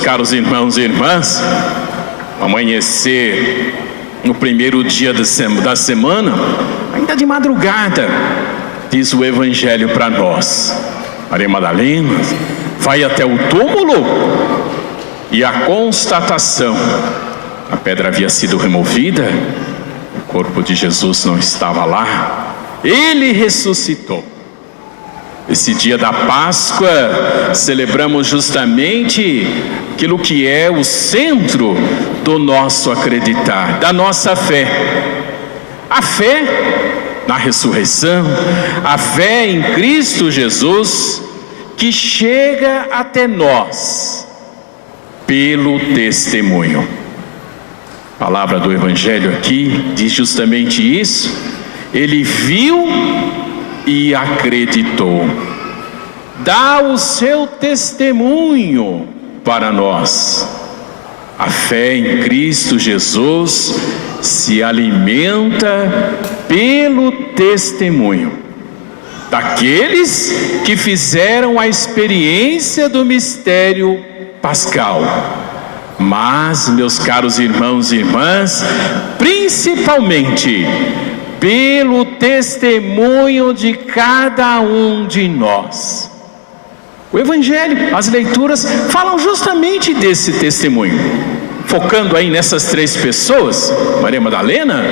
caros irmãos e irmãs, amanhecer no primeiro dia da semana, ainda de madrugada, diz o Evangelho para nós. Maria Madalena vai até o túmulo e a constatação: a pedra havia sido removida, o corpo de Jesus não estava lá, ele ressuscitou. Esse dia da Páscoa, celebramos justamente aquilo que é o centro do nosso acreditar, da nossa fé. A fé na ressurreição, a fé em Cristo Jesus, que chega até nós pelo testemunho. A palavra do Evangelho aqui diz justamente isso. Ele viu e acreditou. Dá o seu testemunho para nós. A fé em Cristo Jesus se alimenta pelo testemunho daqueles que fizeram a experiência do mistério pascal. Mas, meus caros irmãos e irmãs, principalmente pelo testemunho de cada um de nós. O Evangelho, as leituras falam justamente desse testemunho, focando aí nessas três pessoas: Maria Madalena,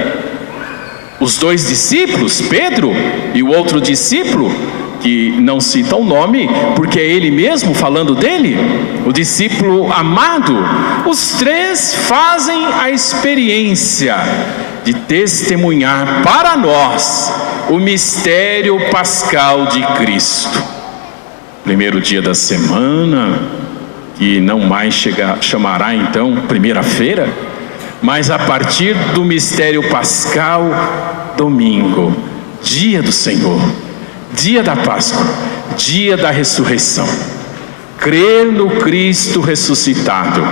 os dois discípulos, Pedro e o outro discípulo, que não cita o nome, porque é ele mesmo falando dele, o discípulo amado. Os três fazem a experiência de testemunhar para nós o mistério pascal de Cristo. Primeiro dia da semana, que não mais chamará então primeira-feira, mas a partir do mistério pascal, domingo, dia do Senhor, dia da Páscoa, dia da ressurreição. Crer no Cristo ressuscitado.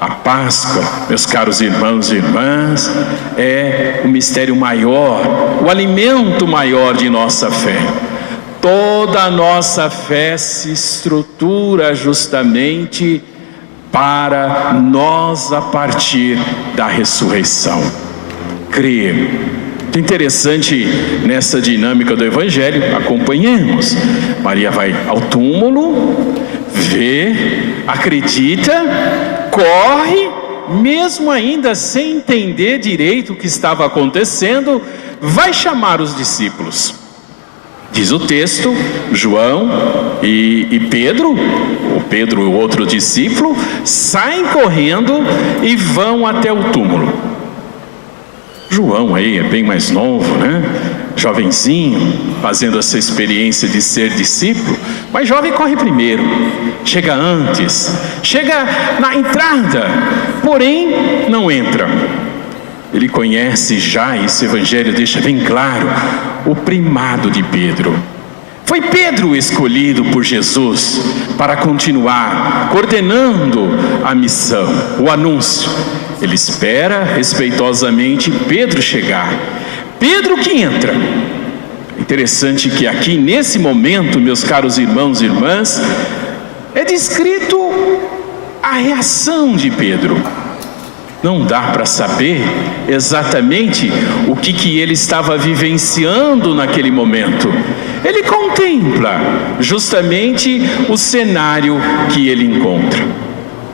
A Páscoa, meus caros irmãos e irmãs, é o mistério maior, o alimento maior de nossa fé. Toda a nossa fé se estrutura justamente para nós a partir da ressurreição. Crer. Muito interessante nessa dinâmica do Evangelho, acompanhemos. Maria vai ao túmulo, vê, acredita, corre, mesmo ainda sem entender direito o que estava acontecendo, vai chamar os discípulos. Diz o texto, João e Pedro, o Pedro e o outro discípulo, saem correndo e vão até o túmulo. João aí é bem mais novo, né? Jovenzinho, fazendo essa experiência de ser discípulo, mas jovem corre primeiro, chega antes, chega na entrada, porém não entra. Ele conhece já, esse Evangelho deixa bem claro, o primado de Pedro. Foi Pedro escolhido por Jesus para continuar coordenando a missão, o anúncio. Ele espera respeitosamente Pedro chegar. Pedro que entra. Interessante que aqui nesse momento, meus caros irmãos e irmãs, é descrito a reação de Pedro. Não dá para saber exatamente o que ele estava vivenciando naquele momento. Ele contempla justamente o cenário que ele encontra.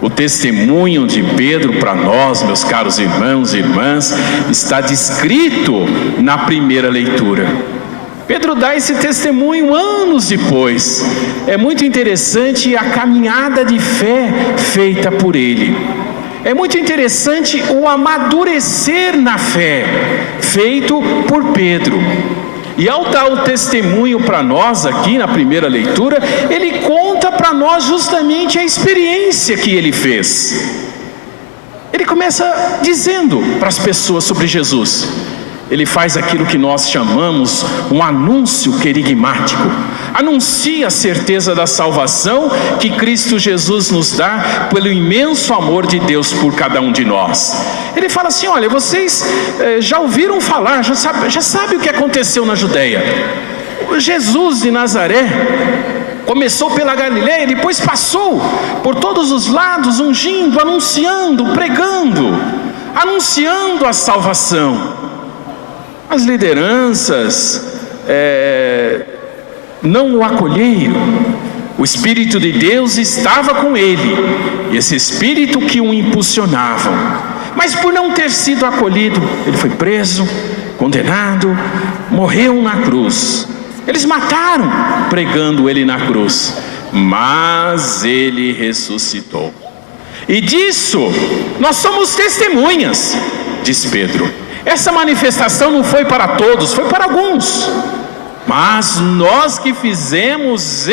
O testemunho de Pedro para nós, meus caros irmãos e irmãs, está descrito na primeira leitura. Pedro dá esse testemunho anos depois. É muito interessante a caminhada de fé feita por ele. É muito interessante o amadurecer na fé feito por Pedro. E ao dar o testemunho para nós aqui na primeira leitura, ele conta para nós justamente a experiência que ele fez. Ele começa dizendo para as pessoas sobre Jesus. Ele faz aquilo que nós chamamos um anúncio querigmático. Anuncia a certeza da salvação que Cristo Jesus nos dá pelo imenso amor de Deus por cada um de nós. Ele fala assim: olha, vocês já ouviram falar, já sabe o que aconteceu na Judeia. Jesus de Nazaré Começou pela Galileia, depois passou por todos os lados, ungindo, anunciando, pregando, anunciando a salvação. As lideranças não o acolheram. O Espírito de Deus estava com ele, e esse Espírito que o impulsionava. Mas por não ter sido acolhido, ele foi preso, condenado, morreu na cruz. Eles mataram pregando ele na cruz, mas ele ressuscitou. E disso nós somos testemunhas, diz Pedro. Essa manifestação não foi para todos, foi para alguns. Mas nós que fizemos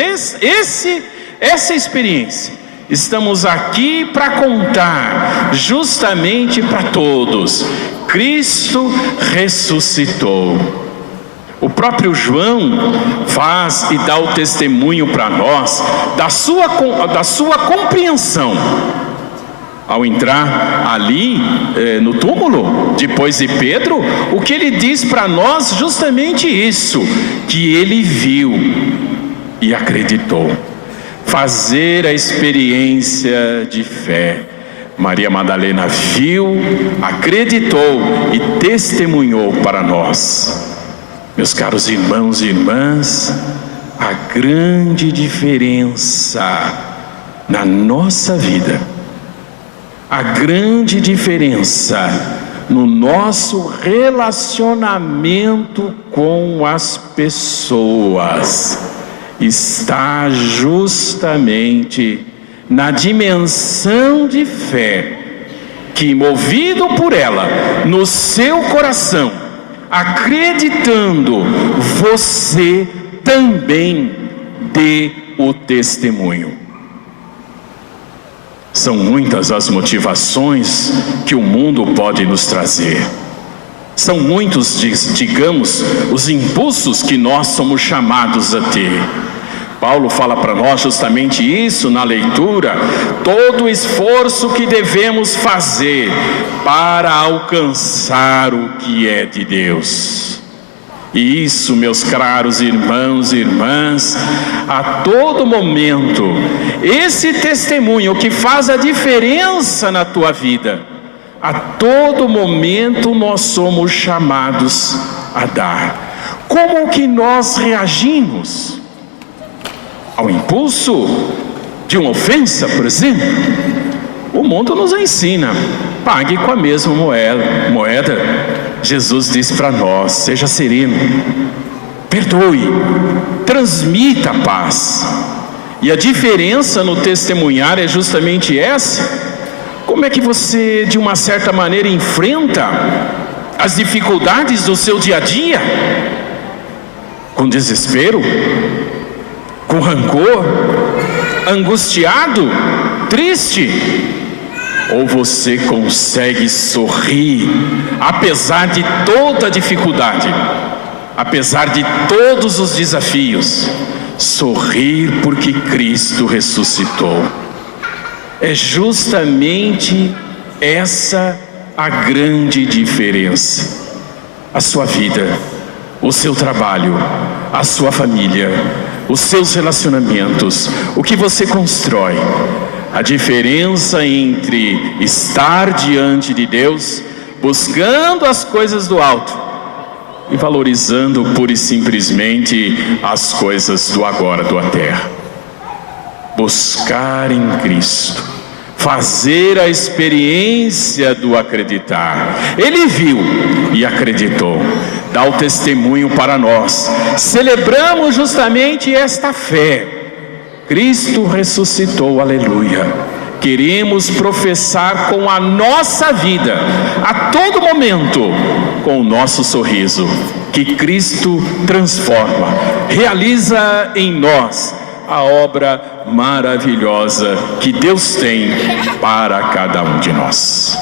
essa experiência, estamos aqui para contar justamente para todos: Cristo ressuscitou. O próprio João faz e dá o testemunho para nós da sua compreensão. Ao entrar ali no túmulo, depois de Pedro, o que ele diz para nós justamente isso, que ele viu e acreditou. Fazer a experiência de fé. Maria Madalena viu, acreditou e testemunhou para nós. Meus caros irmãos e irmãs, a grande diferença na nossa vida, a grande diferença no nosso relacionamento com as pessoas está justamente na dimensão de fé que, movido por ela, no seu coração, acreditando, você também dê o testemunho. São muitas as motivações que o mundo pode nos trazer. São muitos, digamos, os impulsos que nós somos chamados a ter. Paulo fala para nós justamente isso na leitura: todo o esforço que devemos fazer para alcançar o que é de Deus. E isso, meus caros irmãos e irmãs, a todo momento, esse testemunho que faz a diferença na tua vida, a todo momento nós somos chamados a dar. Como que nós reagimos ao impulso de uma ofensa, por exemplo? O mundo nos ensina: pague com a mesma moeda. Jesus disse para nós: seja sereno, perdoe, transmita a paz. E a diferença no testemunhar é justamente essa. Como é que você, de uma certa maneira, enfrenta as dificuldades do seu dia a dia? Com desespero? Com rancor? Angustiado? Triste? Ou você consegue sorrir, apesar de toda a dificuldade, apesar de todos os desafios? Sorrir porque Cristo ressuscitou. É justamente essa a grande diferença. A sua vida, o seu trabalho, a sua família, os seus relacionamentos, o que você constrói. A diferença entre estar diante de Deus, buscando as coisas do alto, e valorizando pura e simplesmente as coisas do agora, da terra. Buscar em Cristo, fazer a experiência do acreditar. Ele viu e acreditou, dá o testemunho para nós. Celebramos justamente esta fé. Cristo ressuscitou, aleluia. Queremos professar com a nossa vida, a todo momento, com o nosso sorriso, que Cristo transforma, realiza em nós a obra maravilhosa que Deus tem para cada um de nós.